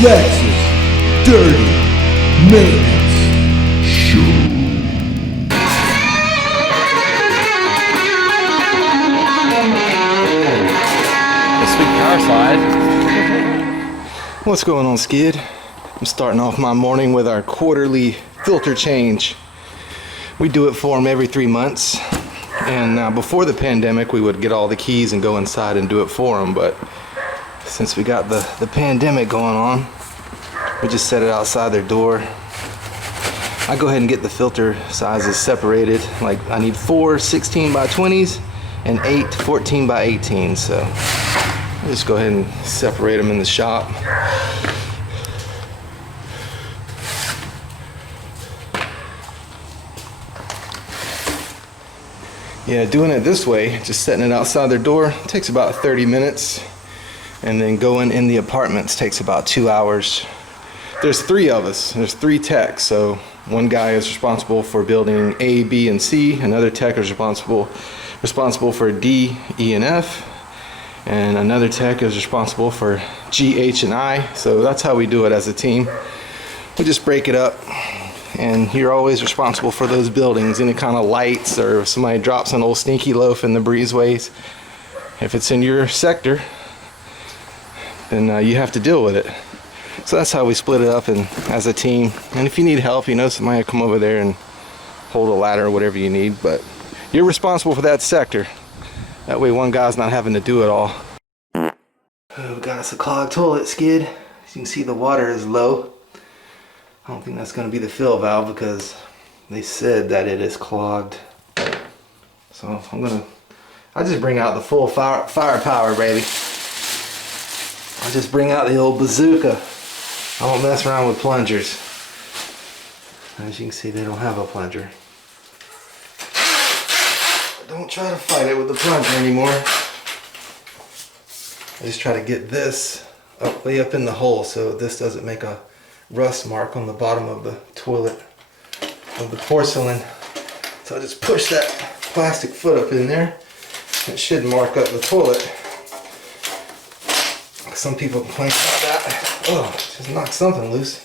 Lex's Dirty Maintenance Show. The sweet power slide. What's going on, Skid? I'm starting off my morning with our quarterly filter change. We do it for them every 3 months. And before the pandemic, we would get all the keys and go inside and do it for them. But since we got the pandemic going on, we just set it outside their door. I go ahead and get the filter sizes separated. Like I need 4 16 by 20s and 8 14 by 18s. So I just go ahead and separate them in the shop. Yeah, doing it this way, just setting it outside their door, takes about 30 minutes. And then going in the apartments takes about 2 hours. There's 3 of us, there's 3 techs. So one guy is responsible for building A, B, and C. Another tech is responsible for D, E, and F. And another tech is responsible for G, H, and I. So that's how we do it as a team. We just break it up. And you're always responsible for those buildings, any kind of lights, or if somebody drops an old stinky loaf in the breezeways. If it's in your sector, then you have to deal with it. So that's how we split it up as a team. And if you need help, you know, somebody will come over there and hold a ladder or whatever you need. But you're responsible for that sector. That way one guy's not having to do it all. Oh, we got us a clogged toilet, Skid. As you can see, the water is low. I don't think that's going to be the fill valve because they said that it is clogged. So I just bring out the full firepower, baby. I just bring out the old bazooka. I don't mess around with plungers. As you can see, they don't have a plunger. Don't try to fight it with the plunger anymore. I just try to get this way up in the hole so this doesn't make a rust mark on the bottom of the toilet, of the porcelain. So I just push that plastic foot up in there. It should mark up the toilet. Some people complain about that. Oh, just knocked something loose.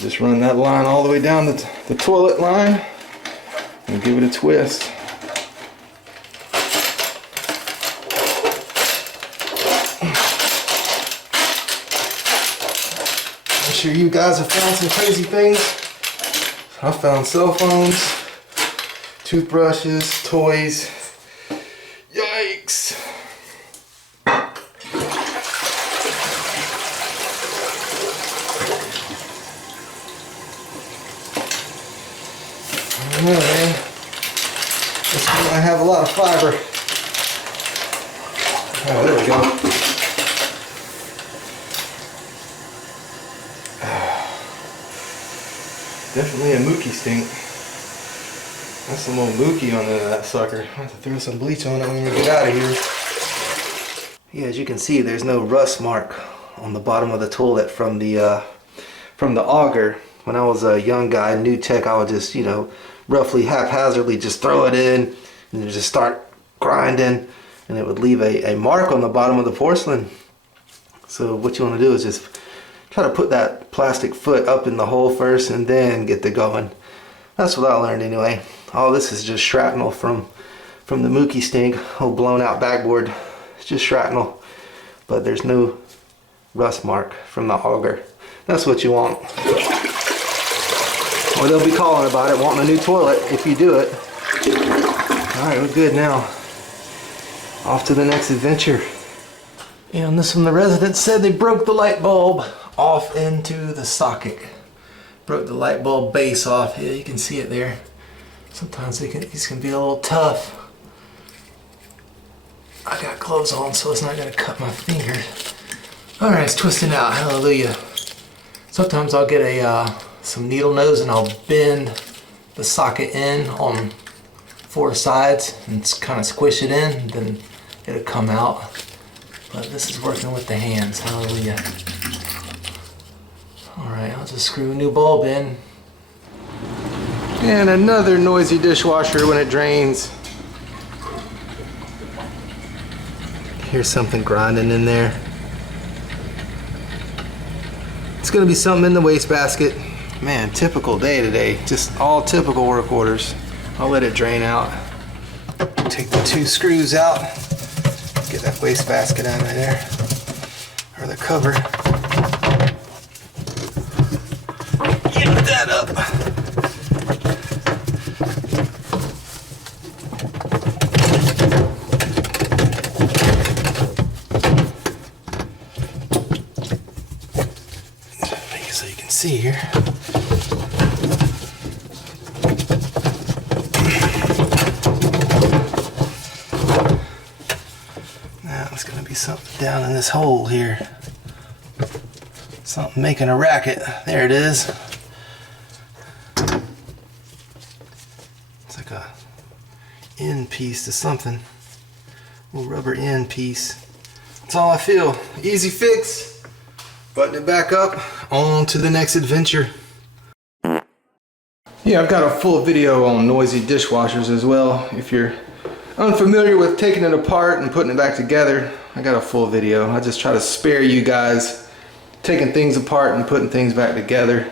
Just run that line all the way down the toilet line and give it a twist. I'm sure you guys have found some crazy things. I found cell phones, toothbrushes, toys. Yikes! I don't know, man. This one I have a lot of fiber. Oh, there we go. Definitely a mookie stink. That's some old mookie on that sucker. I have to throw some bleach on it when we get out of here. Yeah, as you can see, there's no rust mark on the bottom of the toilet from the auger. When I was a young guy, new tech, I would just, you know, roughly haphazardly just throw it in and just start grinding, and it would leave a mark on the bottom of the porcelain. So what you want to do is just try to put that plastic foot up in the hole first and then get the going. That's what I learned anyway. All this is just shrapnel from the mookie stink, whole blown out backboard. It's just shrapnel, but there's no rust mark from the auger. That's what you want. Or they'll be calling about it, wanting a new toilet if you do it. Alright, we're good now. Off to the next adventure. And this one, the residents said they broke the light bulb off into the socket. Broke the light bulb base off. Yeah, you can see it there. Sometimes these can be a little tough. I got gloves on, so it's not going to cut my fingers. Alright, it's twisting out. Hallelujah. Sometimes I'll get some needle nose and I'll bend the socket in on 4 sides and kind of squish it in, and then it'll come out. But this is working with the hands. Hallelujah. Alright, I'll just screw a new bulb in. And another noisy dishwasher when it drains. Here's something grinding in there. It's gonna be something in the wastebasket. Man, typical day today. Just all typical work orders. I'll let it drain out. Take the 2 screws out. Get that wastebasket out of there. Or the cover. Get that up. Make it so you can see here. Now it's gonna be something down in this hole here. Something making a racket. There it is. It's like a end piece to something. A little rubber end piece. That's all I feel. Easy fix. Button it back up. On to the next adventure. Yeah, I've got a full video on noisy dishwashers as well. If you're unfamiliar with taking it apart and putting it back together, I got a full video. I just try to spare you guys taking things apart and putting things back together.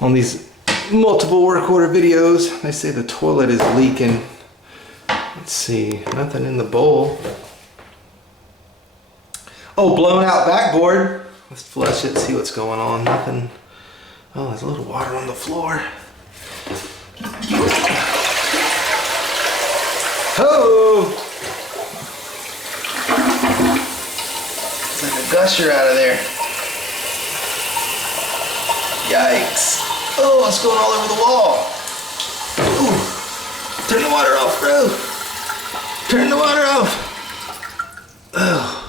On these multiple work order videos, they say the toilet is leaking. Let's see, nothing in the bowl. Oh, blown out backboard. Let's flush it, see what's going on. Nothing. Oh, there's a little water on the floor. Oh! It's like a gusher out of there. Yikes. Oh, it's going all over the wall. Ooh. Turn the water off, bro. Turn the water off. Oh.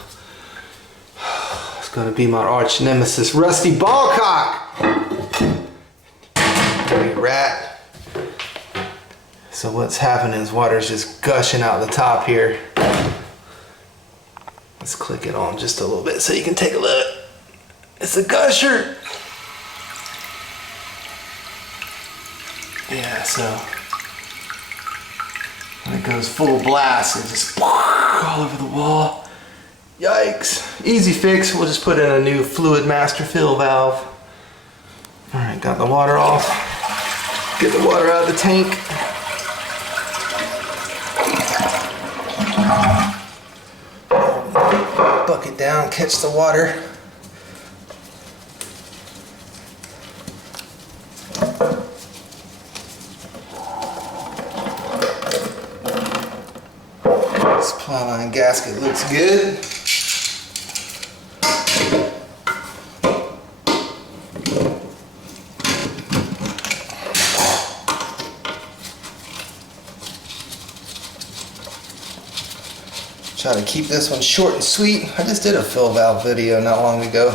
It's gonna be my arch nemesis, Rusty Ballcock. Dirty rat. So what's happening is water's just gushing out the top here. Let's click it on just a little bit so you can take a look. It's a gusher. Yeah, so when it goes full blast, it just all over the wall. Yikes. Easy fix. We'll just put in a new fluid master fill valve. All right, got the water off. Get the water out of the tank. Bucket down, catch the water. Supply line gasket looks good. Try to keep this one short and sweet. I just did a fill valve video not long ago.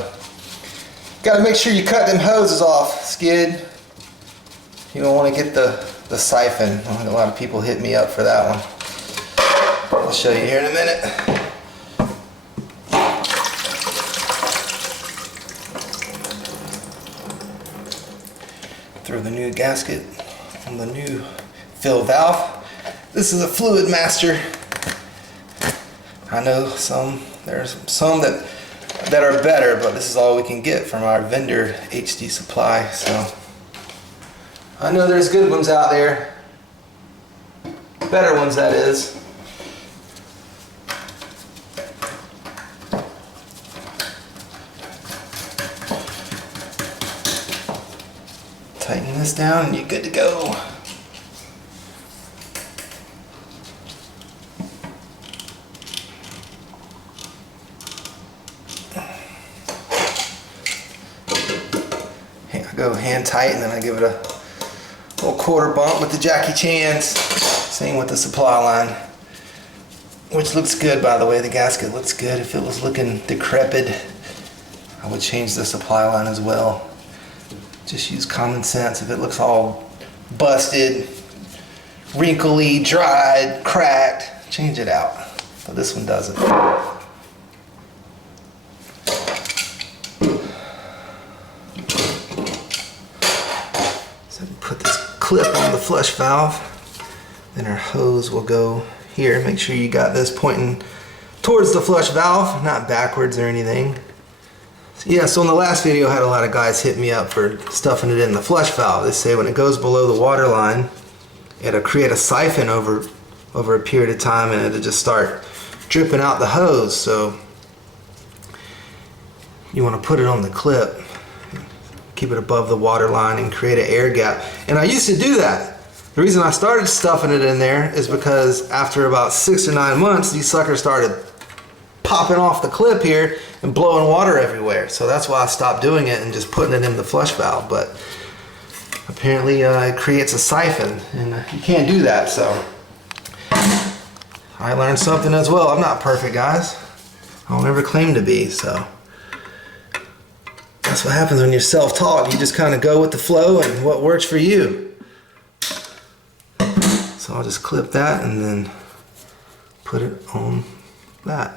Got to make sure you cut them hoses off, Skid. You don't want to get the siphon. A lot of people hit me up for that one. I'll show you here in a minute. Throw the new gasket on the new fill valve. This is a Fluid Master. I know there's some that are better, but this is all we can get from our vendor, HD Supply. So I know there's good ones out there, better ones that is. Tighten this down and you're good to go. I go hand tight and then I give it a little quarter bump with the Jackie Chan's. Same with the supply line, which looks good, by the way. The gasket looks good. If it was looking decrepit, I would change the supply line as well. Just use common sense. If it looks all busted, wrinkly, dried, cracked, change it out. But this one doesn't. clip on the flush valve. Then our hose will go here. Make sure you got this pointing towards the flush valve, not backwards or anything. Yeah, so in the last video I had a lot of guys hit me up for stuffing it in the flush valve. They say when it goes below the water line, it'll create a siphon over a period of time and it'll just start dripping out the hose. So you want to put it on the clip, keep it above the water line and create an air gap. And I used to do that. The reason I started stuffing it in there is because after about 6 or 9 months, these suckers started popping off the clip here and blowing water everywhere. So that's why I stopped doing it and just putting it in the flush valve. But apparently it creates a siphon and you can't do that. So I learned something as well. I'm not perfect, guys. I'll never claim to be. So that's what happens when you're self-taught. You just kind of go with the flow and what works for you. So I'll just clip that and then put it on that.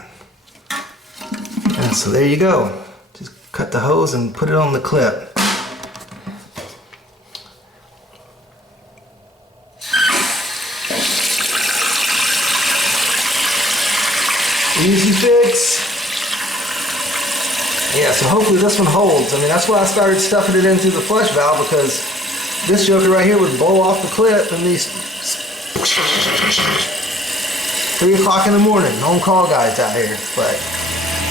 And so there you go. Just cut the hose and put it on the clip. Easy fix. Yeah, so hopefully this one holds. I mean, that's why I started stuffing it in through the flush valve, because this joker right here would blow off the clip and these 3 o'clock in the morning, on-call guys out here. But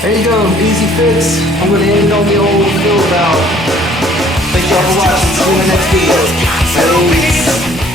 there you go, easy fix. I'm going to end it on the old fill valve. Thank y'all for watching. See you in the next video. Peace.